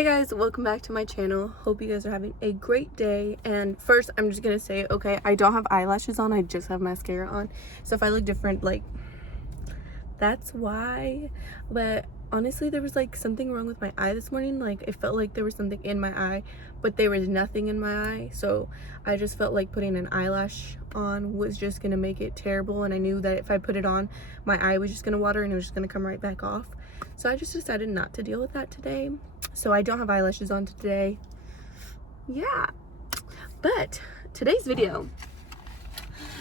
Hey guys, welcome back to my channel. Hope you guys are having a great day. And first, I'm just gonna say, okay, I don't have eyelashes on, I just have mascara on. So if I look different, like, that's why. But honestly, there was like something wrong with my eye this morning. Like, it felt like there was something in my eye, but there was nothing in my eye. So I just felt like putting an eyelash on was just gonna make it terrible. And I knew that if I put it on, my eye was just gonna water and it was just gonna come right back off. So I just decided not to deal with that today. So I don't have eyelashes on today. Yeah. But today's video.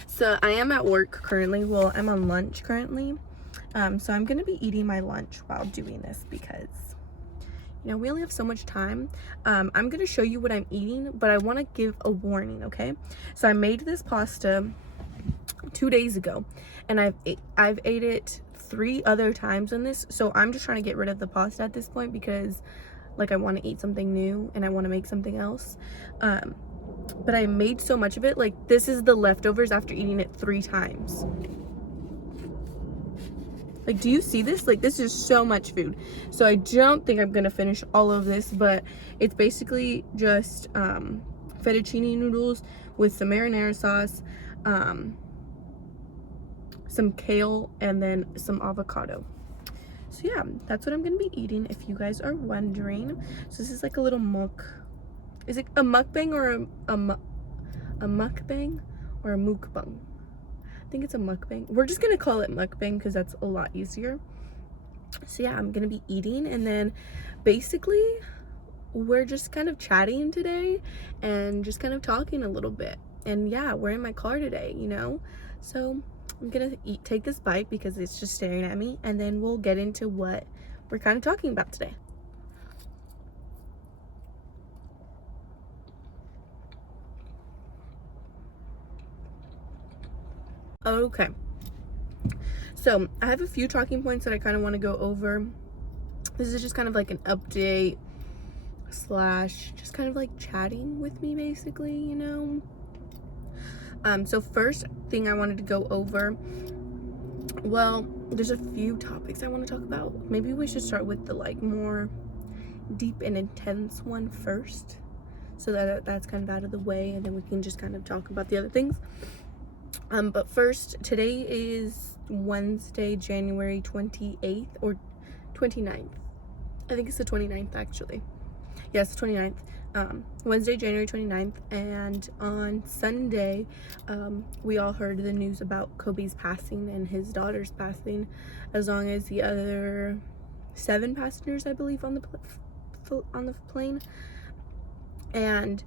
So I am at work currently. Well, I'm on lunch currently. So I'm gonna be eating my lunch while doing this because, you know, we only have so much time. I'm gonna show you what I'm eating, but I want to give a warning, okay? So I made this pasta 2 days ago, and I've ate it 3 other times in this. So I'm just trying to get rid of the pasta at this point because, like, I want to eat something new and I want to make something else. But I made so much of it. Like, this is the leftovers after eating it 3 times. Like, do you see this? Like, this is so much food. So I don't think I'm gonna finish all of this, but it's basically just fettuccine noodles with some marinara sauce, some kale, and then some avocado. So yeah, that's what I'm gonna be eating, if you guys are wondering. So this is like a little is it a mukbang or a mukbang or a mukbang? I think it's a mukbang. We're just gonna call it mukbang because that's a lot easier. So yeah, I'm gonna be eating, and then basically we're just kind of chatting today and just kind of talking a little bit. And yeah, we're in my car today, you know? So I'm gonna take this bite because it's just staring at me, and then we'll get into what we're kind of talking about today. Okay, so I have a few talking points that I kind of want to go over. This is just kind of like an update slash just kind of like chatting with me, basically, you know. So first thing I wanted to go over, well, there's a few topics I want to talk about. Maybe we should start with the like more deep and intense one first, so that's kind of out of the way, and then we can just kind of talk about the other things. But first, today is Wednesday, January 28th or 29th. I think it's the 29th actually. Yes, 29th. Wednesday, January 29th, and on Sunday, we all heard the news about Kobe's passing and his daughter's passing, as long as the other 7 passengers, I believe, on the plane. And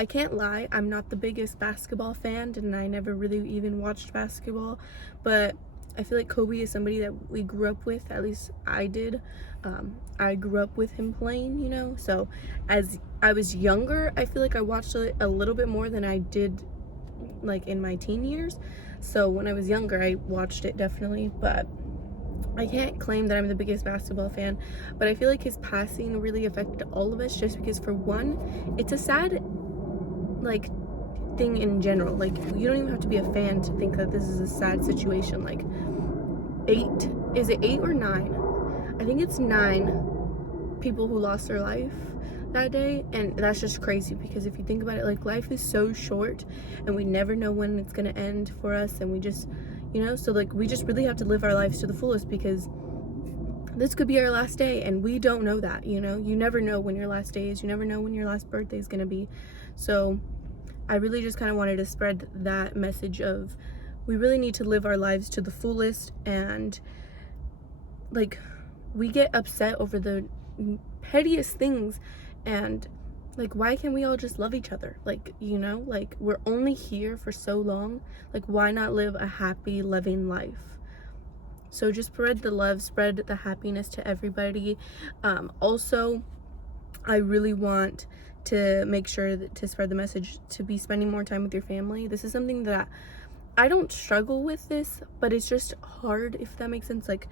I can't lie, I'm not the biggest basketball fan, and I never really even watched basketball, but I feel like Kobe is somebody that we grew up with. At least I did. I grew up with him playing, you know, so as I was younger, I feel like I watched it a little bit more than I did like in my teen years. So when I was younger, I watched it definitely, but I can't claim that I'm the biggest basketball fan. But I feel like his passing really affected all of us, just because, for one, it's a sad like thing in general. Like, you don't even have to be a fan to think that this is a sad situation. Like, 8 or 9? I think it's 9 people who lost their life that day, and that's just crazy, because if you think about it, like, life is so short and we never know when it's gonna end for us, and we just, you know, so like, we just really have to live our lives to the fullest, because this could be our last day and we don't know that, you know. You never know when your last day is. You never know when your last birthday is gonna be. So I really just kind of wanted to spread that message of, we really need to live our lives to the fullest. And like, we get upset over the pettiest things, and like, why can't we all just love each other? Like, you know, like, we're only here for so long. Like, why not live a happy, loving life? So just spread the love, spread the happiness to everybody. Also, I really want to make sure to spread the message to be spending more time with your family. This is something that I don't struggle with this, but it's just hard, if that makes sense. Like,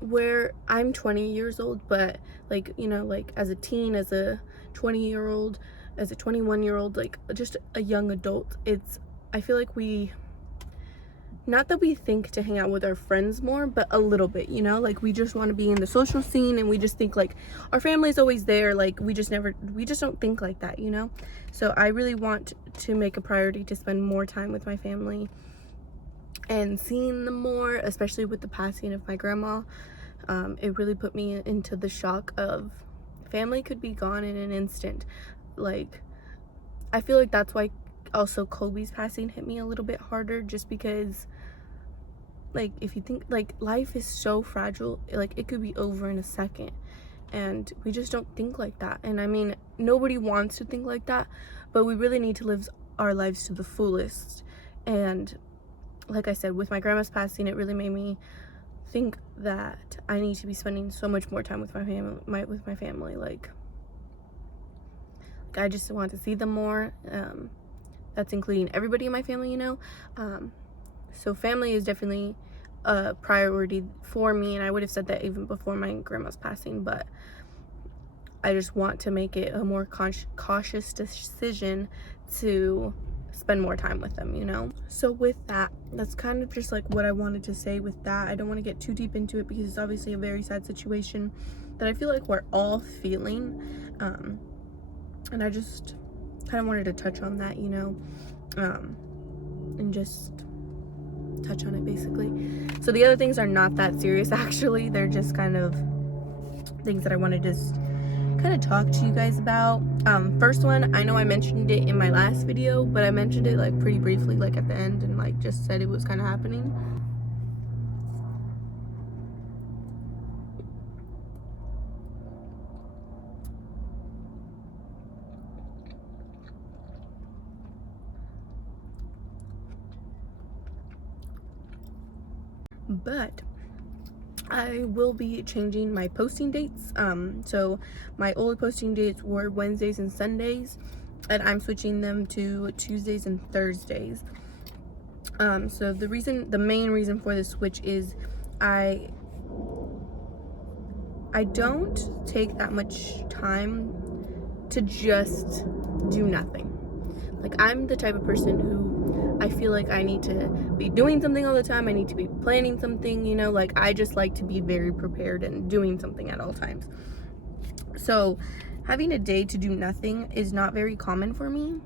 where I'm 20 years old, but like, you know, like, as a teen, as a 20-year-old, as a 21-year-old, like, just a young adult, I feel like we not that we think to hang out with our friends more, but a little bit, you know, like we just want to be in the social scene, and we just think like our family's always there. Like we just don't think like that, you know. So I really want to make a priority to spend more time with my family and seeing them more, especially with the passing of my grandma. It really put me into the shock of family could be gone in an instant. Like, I feel like that's why also Kobe's passing hit me a little bit harder, just because, like, if you think, like, life is so fragile, like it could be over in a second, and we just don't think like that. And I mean, nobody wants to think like that, but we really need to live our lives to the fullest. And like I said, with my grandma's passing, it really made me think that I need to be spending so much more time with my family. Like I just want to see them more. That's including everybody in my family, you know. So family is definitely a priority for me, and I would have said that even before my grandma's passing, but I just want to make it a more cautious decision to spend more time with them, you know. So with that, that's kind of just like what I wanted to say with that. I don't want to get too deep into it because it's obviously a very sad situation that I feel like we're all feeling, and I just kind of wanted to touch on that, you know, and just touch on it basically. So the other things are not that serious actually. They're just kind of things that I want to just kind of talk to you guys about. First one, I know I mentioned it in my last video, but I mentioned it like pretty briefly, like at the end, and like just said it was kind of happening. But I will be changing my posting dates. So my old posting dates were Wednesdays and Sundays, and I'm switching them to Tuesdays and Thursdays. So the main reason for this switch is I don't take that much time to just do nothing. Like, I'm the type of person who I feel like I need to be doing something all the time. I need to be planning something, you know, like I just like to be very prepared and doing something at all times. So having a day to do nothing is not very common for me,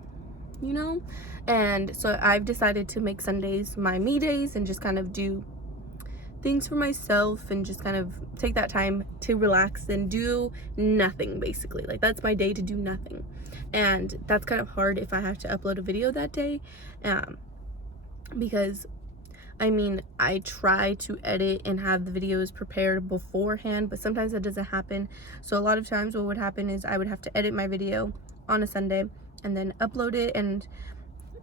you know. And so I've decided to make Sundays my me days and just kind of do things for myself and just kind of take that time to relax and do nothing, basically. Like, that's my day to do nothing. And that's kind of hard if I have to upload a video that day, because I mean, I try to edit and have the videos prepared beforehand, but sometimes that doesn't happen. So a lot of times what would happen is I would have to edit my video on a Sunday and then upload it, and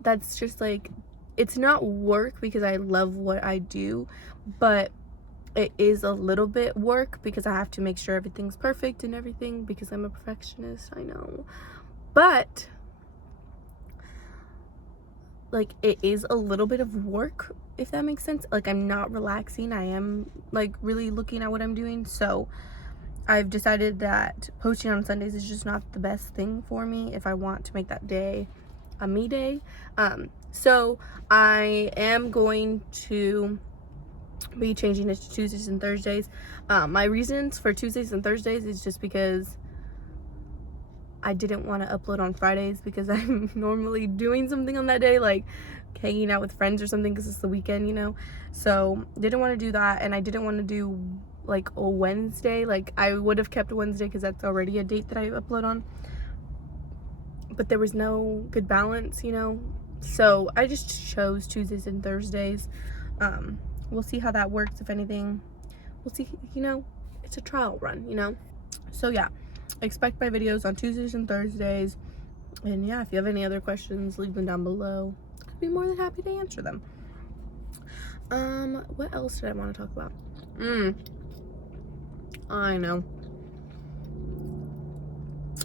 that's just like, it's not work because I love what I do, but it is a little bit work because I have to make sure everything's perfect and everything, because I'm a perfectionist, I know. But like, it is a little bit of work, if that makes sense. Like, I'm not relaxing, I am like really looking at what I'm doing. So I've decided that posting on Sundays is just not the best thing for me if I want to make that day a me day. So I am going to be changing it to Tuesdays and Thursdays. My reasons for Tuesdays and Thursdays is just because I didn't want to upload on Fridays because I'm normally doing something on that day, like hanging out with friends or something, because it's the weekend, you know. So didn't want to do that, and I didn't want to do like a Wednesday. Like, I would have kept Wednesday because that's already a date that I upload on, but there was no good balance, you know. So I just chose Tuesdays and Thursdays. We'll see how that works. If anything, we'll see, you know, it's a trial run, you know. So yeah, expect my videos on Tuesdays and Thursdays. And yeah, if you have any other questions, leave them down below. I'd be more than happy to answer them. What else did I want to talk about? I know.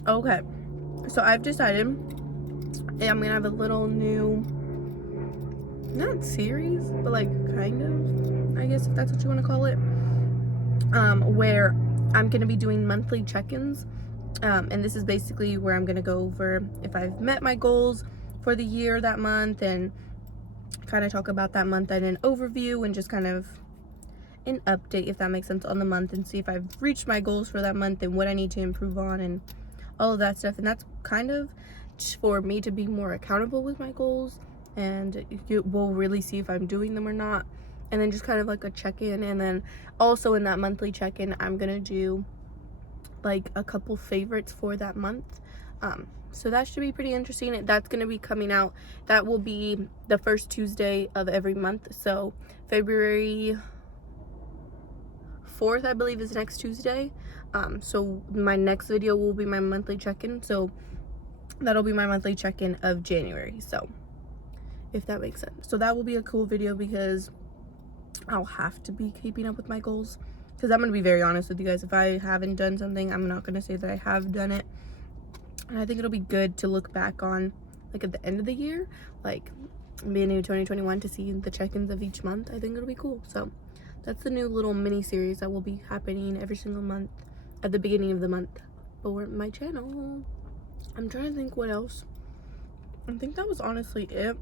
Okay, so I've decided I'm gonna have a little new, not series, but like kind of, I guess, if that's what you want to call it, where I'm gonna be doing monthly check-ins, and this is basically where I'm gonna go over if I've met my goals for the year that month, and kind of talk about that month and an overview and just kind of an update, if that makes sense, on the month, and see if I've reached my goals for that month and what I need to improve on and all of that stuff. And that's kind of for me to be more accountable with my goals, and we'll really see if I'm doing them or not. And then just kind of like a check-in. And then also in that monthly check-in, I'm gonna do like a couple favorites for that month. So that should be pretty interesting. That's gonna be coming out, that will be the first Tuesday of every month. So February 4th, I believe, is next Tuesday. So my next video will be my monthly check-in. So that'll be my monthly check-in of January, so if that makes sense. So that will be a cool video because I'll have to be keeping up with my goals, because I'm gonna be very honest with you guys. If I haven't done something, I'm not gonna say that I have done it. And I think it'll be good to look back on, like at the end of the year, like beginning of 2021, to see the check-ins of each month. I think it'll be cool. So that's the new little mini series that will be happening every single month at the beginning of the month for my channel. I'm trying to think what else. I think that was honestly it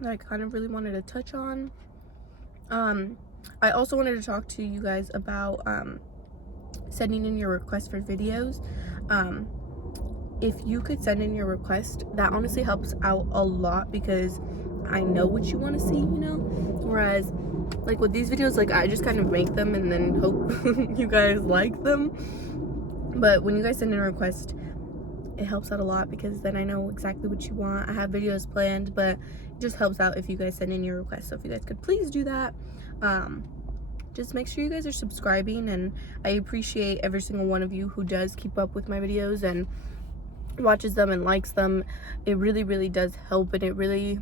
that I kind of really wanted to touch on. I also wanted to talk to you guys about sending in your request for videos. If you could send in your request, that honestly helps out a lot, because I know what you want to see, you know? Whereas like with these videos, like I just kind of make them and then hope you guys like them. But when you guys send in a request, it helps out a lot, because then I know exactly what you want. I have videos planned, but it just helps out if you guys send in your request. So if you guys could please do that. Just make sure you guys are subscribing, and I appreciate every single one of you who does keep up with my videos and watches them and likes them. It really, really does help, and it really,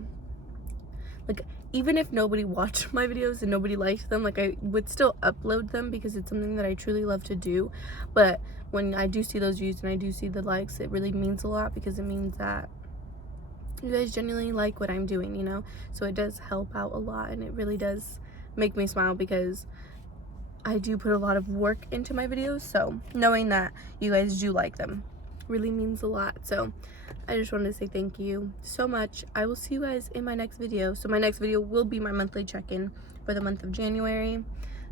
like, even if nobody watched my videos and nobody liked them, like, I would still upload them because it's something that I truly love to do. But when I do see those views and I do see the likes, it really means a lot, because it means that you guys genuinely like what I'm doing, you know? So it does help out a lot, and it really does make me smile, because I do put a lot of work into my videos. So knowing that you guys do like them really means a lot. So I just wanted to say thank you so much. I will see you guys in my next video. So my next video will be my monthly check-in for the month of January.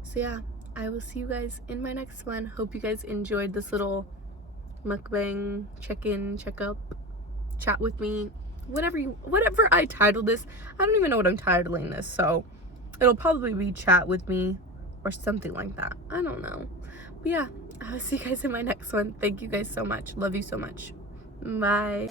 So yeah, I will see you guys in my next one. Hope you guys enjoyed this little mukbang, check-in, check-up, chat with me, whatever I titled this. I don't even know what I'm titling this, so it'll probably be chat with me or something like that. I don't know. But yeah, I'll see you guys in my next one. Thank you guys so much. Love you so much. Bye.